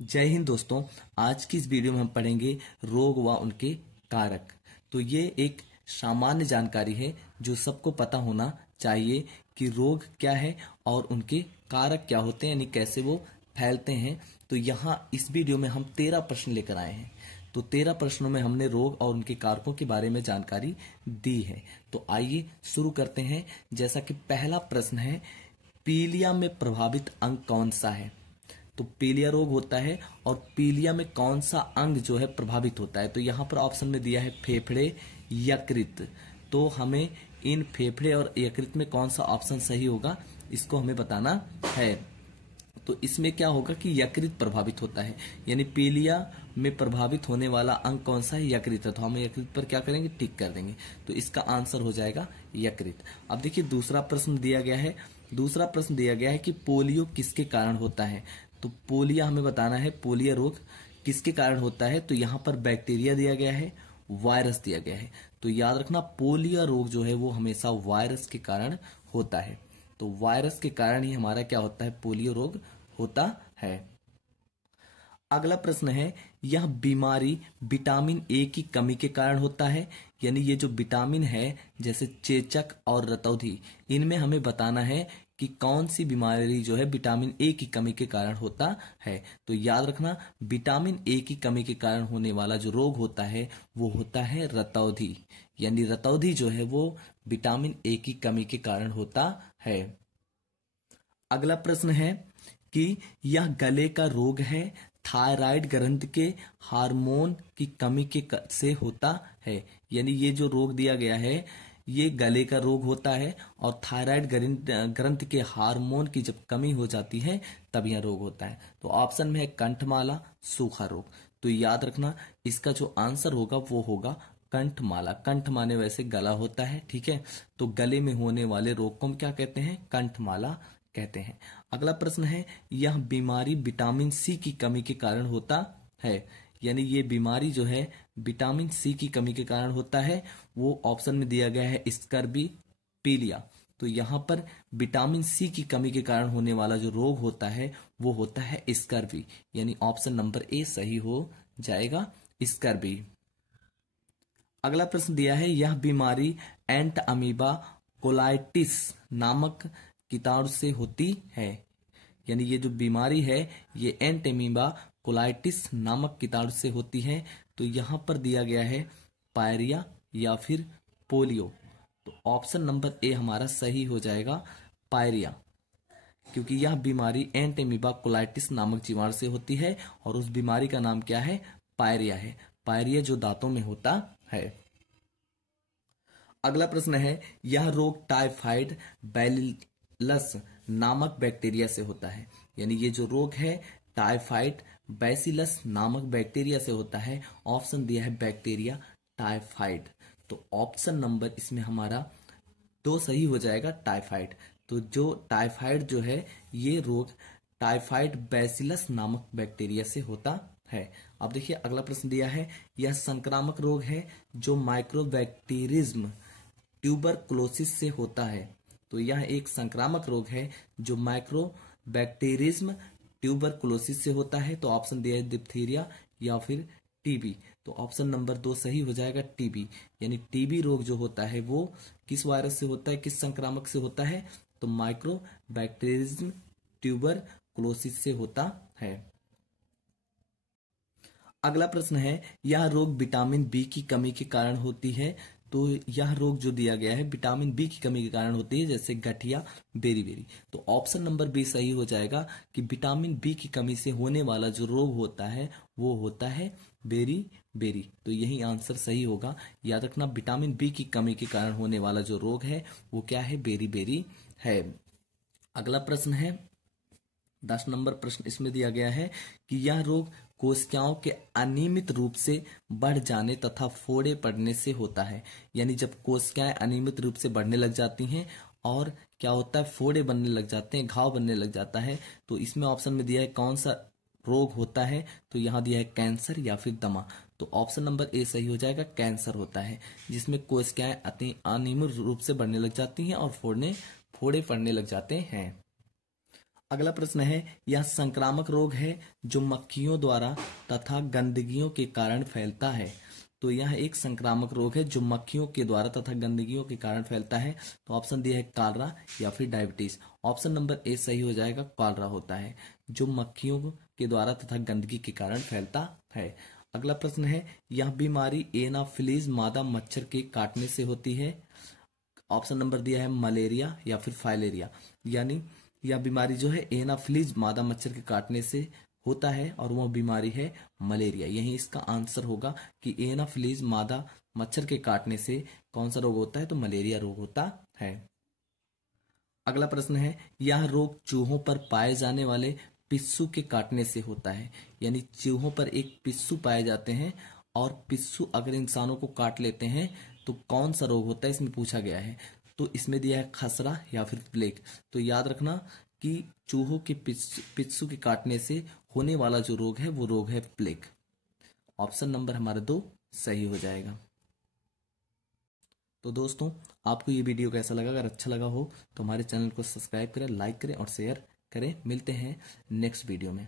जय हिंद दोस्तों। आज की इस वीडियो में हम पढ़ेंगे रोग व उनके कारक। तो ये एक सामान्य जानकारी है जो सबको पता होना चाहिए कि रोग क्या है और उनके कारक क्या होते हैं, यानी कैसे वो फैलते हैं। तो यहाँ इस वीडियो में हम 13 प्रश्न लेकर आए हैं। तो 13 प्रश्नों में हमने रोग और उनके कारकों के बारे में जानकारी दी है। तो आइए शुरू करते हैं। जैसा कि पहला प्रश्न है, पीलिया में प्रभावित अंग कौन सा है? तो पीलिया रोग होता है और पीलिया में कौन सा अंग जो है प्रभावित होता है? तो यहाँ पर ऑप्शन में दिया है फेफड़े, यकृत। तो हमें इन फेफड़े और यकृत में कौन सा ऑप्शन सही होगा, इसको हमें बताना है। तो इसमें क्या होगा कि यकृत प्रभावित होता है, यानी पीलिया में प्रभावित होने वाला अंग कौन सा है? यकृत है। तो हम यकृत पर क्या करेंगे? टिक कर देंगे। तो इसका आंसर हो जाएगा यकृत। अब देखिए दूसरा प्रश्न दिया गया है। दूसरा प्रश्न दिया गया है कि पोलियो किसके कारण होता है? तो पोलिया हमें बताना है, पोलियो रोग किसके कारण होता है? तो यहाँ पर बैक्टीरिया दिया गया है, वायरस दिया गया है। तो याद रखना पोलियो रोग जो है वो हमेशा वायरस के कारण होता है। तो वायरस के कारण ही हमारा क्या होता है? पोलियो रोग होता है। अगला प्रश्न है, यह बीमारी विटामिन ए की कमी के कारण होता है? यानी ये जो विटामिन है जैसे चेचक और रतौंधी, इनमें हमें बताना है कि कौन सी बीमारी जो है विटामिन ए की कमी के कारण होता है। तो याद रखना विटामिन ए की कमी के कारण होने वाला जो रोग होता है वो होता है रतौंधी। यानी रतौंधी जो है वो विटामिन ए की कमी के कारण होता है। अगला प्रश्न है कि यह गले का रोग है, थायराइड ग्रंथि के हार्मोन की कमी के से होता है? यानी ये जो रोग दिया गया है ये गले का रोग होता है और थायराइड ग्रंथि के हार्मोन की जब कमी हो जाती है तब यह रोग होता है। तो ऑप्शन में है कंठमाला, सूखा रोग। तो याद रखना इसका जो आंसर होगा वो होगा कंठमाला। कंठ माने वैसे गला होता है, ठीक है। तो गले में होने वाले रोग को हम क्या कहते हैं? कंठमाला कहते हैं। अगला प्रश्न है, यह बीमारी विटामिन सी की कमी के कारण होता है? यानी ये बीमारी जो है विटामिन सी की कमी के कारण होता है। वो ऑप्शन में दिया गया है स्कर्बी, पीलिया। तो यहां पर विटामिन सी की कमी के कारण होने वाला जो रोग होता है वो होता है स्कर्बी। यानी ऑप्शन नंबर ए सही हो जाएगा, स्कर्बी। अगला प्रश्न दिया है, यह बीमारी एंट अमीबा कोलाइटिस नामक कीटाणु से होती है? यानी ये जो बीमारी है ये एंट अमीबा कोलाइटिस नामक कीटाणु से होती है। तो यहां पर दिया गया है पायरिया या फिर पोलियो। तो ऑप्शन नंबर ए हमारा सही हो जाएगा, पायरिया। क्योंकि यह बीमारी एंट अमीबा कोलाइटिस नामक जीवाणु से होती है और उस बीमारी का नाम क्या है? पायरिया है। पायरिया जो दांतों में होता है। अगला प्रश्न है, यह रोग टाइफाइड बैसिलस नामक बैक्टीरिया से होता है? यानी ये जो रोग है टाइफाइड बैसिलस नामक बैक्टीरिया से होता है। ऑप्शन दिया है बैक्टीरिया टाइफाइड। तो ऑप्शन नंबर इसमें हमारा 2 सही हो जाएगा, टाइफाइड। तो जो टाइफाइड जो है ये रोग टाइफाइड बैसिलस नामक बैक्टीरिया से होता है। अब देखिए अगला प्रश्न दिया है, यह संक्रामक रोग है जो माइक्रोबैक्टीरिज्म ट्यूबरकुलोसिस से होता है? तो यह एक संक्रामक रोग है जो माइक्रोबैक्टीरिज्म ट्यूबरकुलोसिस से होता है। तो ऑप्शन दिया है डिप्थीरिया या फिर टीबी। तो ऑप्शन नंबर 2 सही हो जाएगा, टीबी। यानी टीबी रोग जो होता है वो किस वायरस से होता है, किस संक्रामक से होता है? तो माइक्रोबैक्टीरिज्म ट्यूबरकुलोसिस से होता है। अगला प्रश्न है, यह रोग विटामिन बी की कमी के कारण होती है? तो यह रोग जो दिया गया है विटामिन बी की कमी के कारण होती है, जैसे गठिया, बेरी। तो ऑप्शन नंबर बी सही हो जाएगा कि विटामिन बी की कमी से होने वाला जो रोग होता है वो होता है बेरी। तो यही आंसर सही होगा। याद रखना विटामिन बी की कमी के कारण होने वाला जो रोग है वो क्या है? बेरी है। अगला प्रश्न है 10 नंबर प्रश्न इसमें दिया गया है कि यह रोग कोशिकाओं के अनियमित रूप से बढ़ जाने तथा फोड़े पड़ने से होता है? यानी जब कोशिकाएं अनियमित रूप से बढ़ने लग जाती हैं और क्या होता है? फोड़े बनने लग जाते हैं, घाव बनने लग जाता है। तो इसमें ऑप्शन में दिया है कौन सा रोग होता है? तो यहां दिया है कैंसर या फिर दमा। तो ऑप्शन नंबर ए सही हो जाएगा, कैंसर होता है, जिसमें कोशिकाएं अनियमित रूप से बढ़ने लग जाती हैं और फोड़े पड़ने लग जाते हैं। अगला प्रश्न है, यह संक्रामक रोग है जो मक्खियों द्वारा तथा गंदगियों के कारण फैलता है। तो यह एक संक्रामक रोग है जो मक्खियों के द्वारा तथा गंदगियों के कारण फैलता है। तो ऑप्शन दिया है कालरा या फिर डायबिटीज। ऑप्शन नंबर ए सही हो जाएगा, कालरा होता है जो मक्खियों के द्वारा तथा गंदगी के कारण फैलता है। अगला प्रश्न है, यह बीमारी एनाफिलीज मादा मच्छर के काटने से होती है। ऑप्शन नंबर दिया है मलेरिया या फिर फाइलेरिया। यानी यह बीमारी जो है एनाफिलीज मादा मच्छर के काटने से होता है और वह बीमारी है मलेरिया। यही इसका आंसर होगा कि एनाफिलीज मादा मच्छर के काटने से कौन सा रोग होता है, तो मलेरिया रोग होता है। अगला प्रश्न है, यह रोग चूहों पर पाए जाने वाले पिस्सू के काटने से होता है। यानी चूहों पर एक पिस्सू पाए जाते हैं और पिस्सू अगर इंसानों को काट लेते हैं तो कौन सा रोग होता है, इसमें पूछा गया है। तो इसमें दिया है खसरा या फिर प्लेग। तो याद रखना कि चूहों के पिस्सू के काटने से होने वाला जो रोग है वो रोग है प्लेग। ऑप्शन नंबर हमारा 2 सही हो जाएगा। तो दोस्तों, आपको ये वीडियो कैसा लगा? अगर अच्छा लगा हो तो हमारे चैनल को सब्सक्राइब करें, लाइक करें और शेयर करें। मिलते हैं नेक्स्ट वीडियो में।